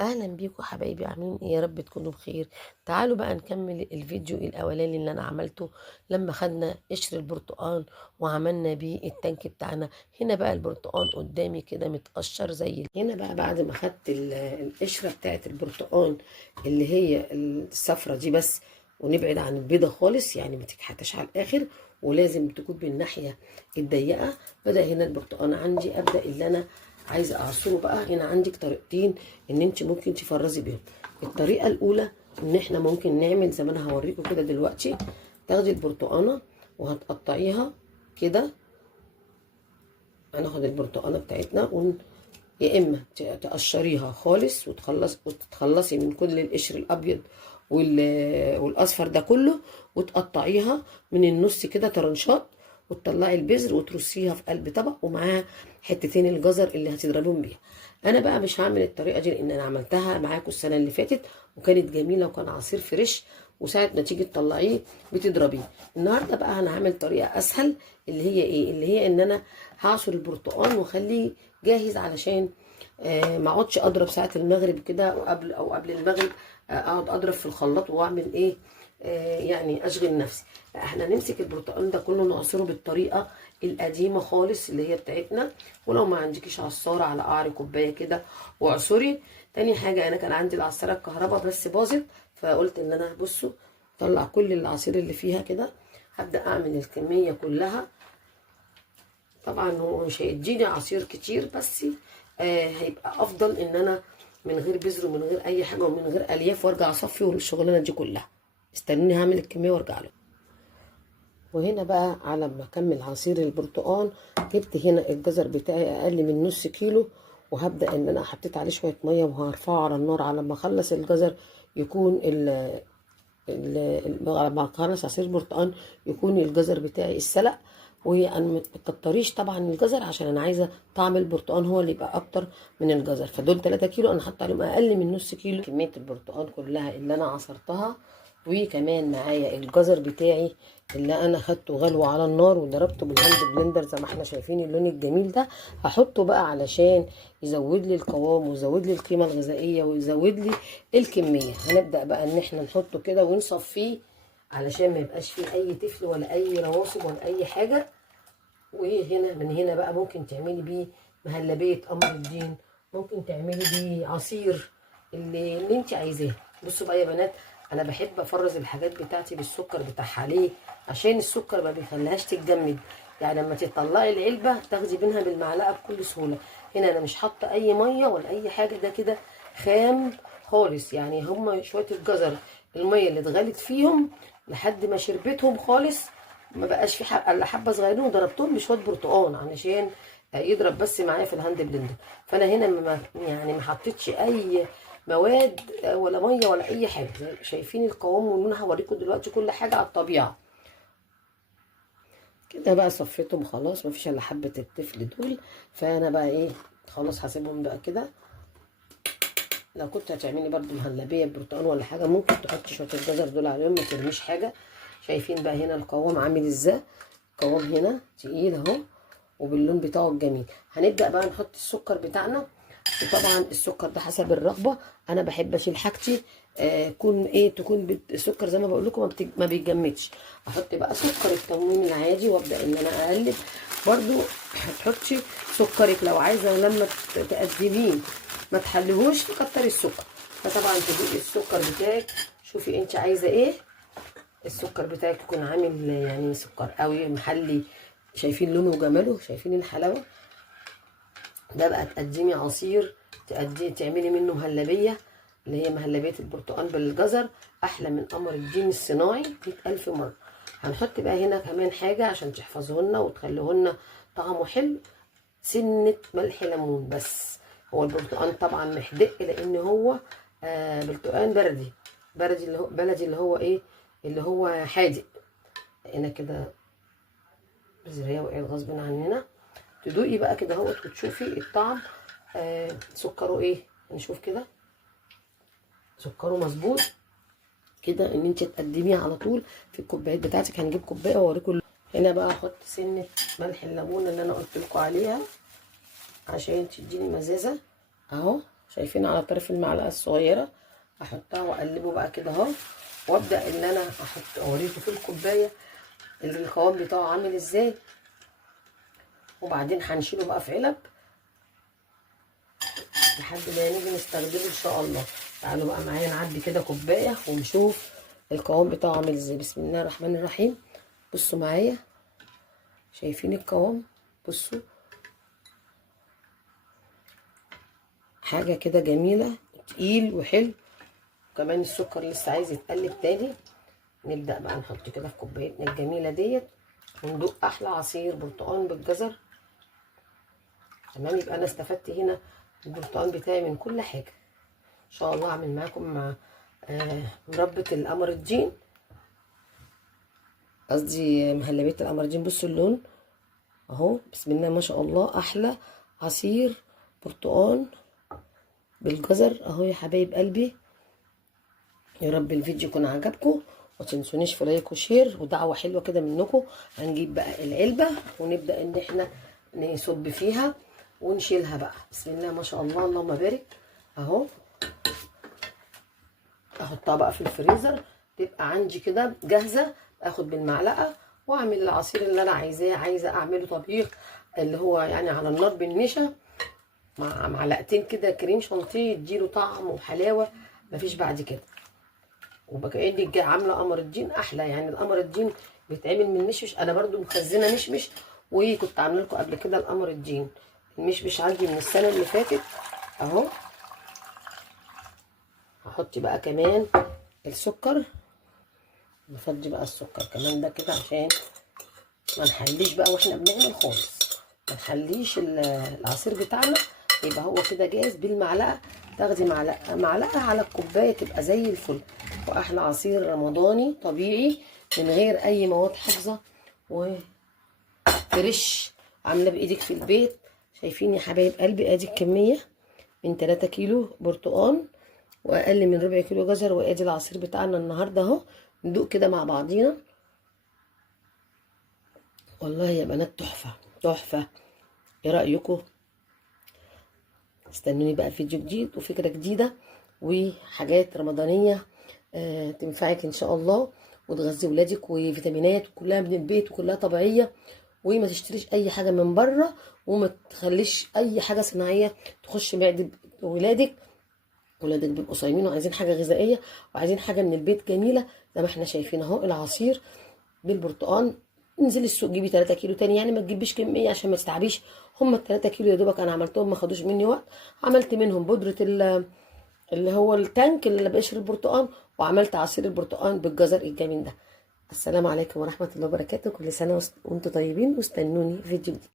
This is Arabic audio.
اهلا بيكم حبايبي، عاملين ايه؟ يا رب تكونوا بخير. تعالوا بقى نكمل الفيديو الاولاني اللي انا عملته لما خدنا قشر البرتقال وعملنا بيه التانك بتاعنا. هنا بقى البرتقال قدامي كده متقشر هنا بقى بعد ما خدت القشره بتاعت البرتقال اللي هي الصفرة دي بس، ونبعد عن البيضه خالص، يعني ما تكحتش على الاخر ولازم تكون بالناحيه الضيقه. بدا هنا البرتقال عندي ابدا اللي انا عايزه اعصره بقى. هنا عندك طريقتين ان انت ممكن تفرزي بيهم. الطريقه الاولى ان احنا ممكن نعمل زي ما انا هوريكم كده دلوقتي. تاخدي البرتقانه وهتقطعيها كده. هناخد البرتقانه بتاعتنا يا اما تقشريها خالص وتتخلصي من كل القشر الابيض والاصفر ده كله، وتقطعيها من النص كده طرنشات، وتطلعي البذر وترصيها في قلب طبق ومعاها حتتين الجزر اللي هتضربيهم بيها. انا بقى مش هعمل الطريقه دي لان انا عملتها معاكم السنه اللي فاتت وكانت جميله وكان عصير فريش، وساعه ما تيجي تطلعيه بتضربيه. النهارده بقى انا هعمل طريقه اسهل، اللي هي ايه؟ اللي هي ان انا هعصر البرتقال واخليه جاهز علشان ما اقعدش اضرب ساعه المغرب كده او قبل المغرب. اقعد اضرب في الخلاط واعمل ايه، يعني اشغل نفسي. لا، احنا نمسك البرتقال ده كله نعصره بالطريقه القديمه خالص اللي هي بتاعتنا. ولو ما عندكيش عصاره، على قعر كوبايه كده واعصري. تاني حاجه، انا كان عندي العصاره الكهرباء بس باظت، فقلت ان انا بصوا طلع كل العصير اللي فيها كده. هبدا اعمل الكميه كلها. طبعا هو مش هيديني عصير كتير، بس هيبقى افضل ان انا من غير بذر ومن غير اي حاجه ومن غير الياف وارجع اصفي والشغلانه دي كلها. استنوني هعمل الكميه وارجع له. وهنا بقى على ما اكمل عصير البرتقال، جبت هنا الجزر بتاعي اقل من نص كيلو، وهبدا ان انا حطيت عليه شويه ميه وهرفعه على النار على ما اخلص الجزر. يكون على ما اخلص عصير البرتقال يكون الجزر بتاعي السلق. وانا ما تكتريش طبعا الجزر عشان انا عايزه طعم البرتقال هو اللي يبقى اكتر من الجزر. فدول 3 كيلو، انا حاطه عليهم اقل من نص كيلو. كميه البرتقال كلها اللي انا عصرتها، وكمان معايا الجزر بتاعي اللي انا خدته غلوه على النار وضربته بالهاند بلندر زي ما احنا شايفين اللون الجميل ده. هحطه بقى علشان يزود لي القوام ويزود لي القيمه الغذائيه ويزود لي الكميه. هنبدا بقى ان احنا نحطه كده ونصفيه علشان ما يبقاش فيه اي تفل ولا اي رواسب ولا اي حاجه. وهنا من هنا بقى ممكن تعملي بيه مهلبيه قمر الدين، ممكن تعملي بيه عصير اللي انت عايزاه. بصوا بقى يا بنات، انا بحب افرز الحاجات بتاعتي بالسكر بتاعها. ليه؟ عشان السكر ما بيخليهاش تتجمد. يعني لما تطلعي العلبه تاخدي منها بالمعلقه بكل سهوله. هنا انا مش حاطه اي ميه ولا اي حاجه، ده كده خام خالص. يعني هما شويه الجزر الميه اللي اتغلت فيهم لحد ما شربتهم خالص، ما بقاش في حبه الا حبه صغيرين، وضربتهم بشويه برتقال علشان يضرب بس معايا في الهاند بلندر. فانا هنا يعني ما حطيتش اي مواد ولا ميه ولا اي حاجه. شايفين القوام واللون؟ هوريكم دلوقتي كل حاجه على الطبيعه. كده بقى صفيتهم خلاص، مفيش الا حبه التفل دول. فانا بقى ايه، خلاص هسيبهم بقى كده. لو كنت هتعملي برضو مهلبيه ببرتقال ولا حاجه ممكن تحطي شويه الجزر دول عليهم، ما ترميش حاجه. شايفين بقى هنا القوام عامل ازاي؟ القوام هنا تقيل اهو وباللون بتاعه الجميل. هنبدا بقى نحط السكر بتاعنا، وطبعا السكر ده حسب الرغبه. انا بحب اشيل حاجتي تكون ايه، تكون السكر زي ما بقول لكم ما بيتجمدش. احط بقى سكر التموين العادي وابدا ان انا اقلب. برضو هتحطي سكرك لو عايزه لما تقدميه ما تحليهوش تكتري السكر. فطبعا تدوقي السكر بتاعك، شوفي انت عايزه ايه. السكر بتاعك يكون عامل يعني سكر قوي محلي. شايفين لونه وجماله؟ شايفين الحلاوه؟ ده بقى تقدمي عصير، تعملي منه مهلبيه اللي هي مهلبيه البرتقال بالجزر، احلى من قمر الدين الصناعي 100,000 مره. هنحط بقى هنا كمان حاجه عشان تحفظوهن وتخلوهن طعمه حلو، سنه ملح ليمون بس. هو البرتقال طبعا محدق لان هو برتقال بلدي اللي هو بلدي اللي هو ايه، اللي هو حادق. هنا كده بذريه وقعت غصب عننا. تدوقي بقى كده اهوت وتشوفي الطعم. سكره ايه؟ نشوف كده. سكره مظبوط كده ان انت تقدميه على طول في الكوبايات بتاعتك. هنجيب كوبايه واوريكم. هنا بقى احط سنه ملح الليمون اللي انا قلت لكم عليها عشان تديني مزازه اهو. شايفين على طرف المعلقه الصغيره، احطها واقلبه بقى كده اهو، وابدا ان انا احط اوريكم في الكوبايه اللي القوام بتاعه عامل ازاي. وبعدين هنشيله بقى في علب لحد ما نيجي نستخدمه ان شاء الله. تعالوا بقى معايا نعدي كده كوبايه ونشوف القوام بتاعه عامل ازاي. بسم الله الرحمن الرحيم. بصوا معايا، شايفين القوام؟ بصوا حاجه كده جميله، تقيل وحلو، وكمان السكر لسه عايز يتقلب تاني. نبدا بقى نحط كده في كوبايتنا الجميله ديت وندوق احلى عصير برتقال بالجزر. تمام، يبقى انا استفدت هنا البرتقال بتاعي من كل حاجه. ان شاء الله اعمل معاكم مع مربى القمر الدين، قصدي مهلبيه القمر الدين. بصوا اللون اهو، بسم الله ما شاء الله، احلى عصير برتقال بالجزر اهو يا حبايب قلبي. يا رب الفيديو يكون عجبكم، ومتنسونيش في لايك وشير ودعوه حلوه كده منكم. هنجيب بقى العلبه ونبدا ان احنا نصب فيها ونشيلها بقى. بسم الله ما شاء الله، اللهم بارك اهو. احطها بقى في الفريزر، تبقى عندي كده جاهزه، اخد بالمعلقه واعمل العصير اللي انا عايزاه. عايزه اعمله طبيخ اللي هو يعني على النار بالنشا، مع معلقتين كده كريم شانتيه يديله طعم وحلاوه مفيش بعد كده. وبكأني عامله قمر الدين احلى، يعني القمر الدين بيتعمل من مشمش، انا برضو مخزنه مشمش، وكنت عامله لكم قبل كده القمر الدين. المشمش عندي من السنه اللي فاتت اهو. هحط بقى كمان السكر، نفضي بقى السكر كمان ده كده عشان ما نحليش بقى واحنا بنعمل خالص، ما نحليش العصير بتاعنا. يبقى هو كده جاهز بالمعلقه، تاخدي معلقه على الكوبايه تبقى زي الفل. واحلى عصير رمضاني طبيعي من غير اي مواد حافظه وفريش، عامله بايدك في البيت. شايفين يا حبايب قلبي؟ ادي الكميه من 3 كيلو برتقال واقل من ربع كيلو جزر، وادي العصير بتاعنا النهارده اهو. ندوق كده مع بعضينا. والله يا بنات تحفه تحفه. ايه رايكم؟ استنوني بقى فيديو جديد وفكره جديده وحاجات رمضانيه تنفعك ان شاء الله، وتغذي ولادك، وفيتامينات كلها من البيت وكلها طبيعيه. وما تشتريش اي حاجه من بره، وما تخليش اي حاجه صناعيه تخش معده ولادك. ولادك بيبقوا صايمين وعايزين حاجه غذائيه وعايزين حاجه من البيت جميله زي ما احنا شايفين اهو. العصير بالبرتقال، انزلي السوق جيبي 3 كيلو تاني، يعني ما تجيبيش كميه عشان ما تستعبيش. هم ال 3 كيلو يا دوبك انا عملتهم، ما خدوش مني وقت. عملت منهم بودره اللي هو التانك اللي بقشر البرتقال، وعملت عصير البرتقال بالجزر الجميل ده. السلام عليكم ورحمه الله وبركاته، كل سنه وانتم طيبين، واستنوني فيديو جديد.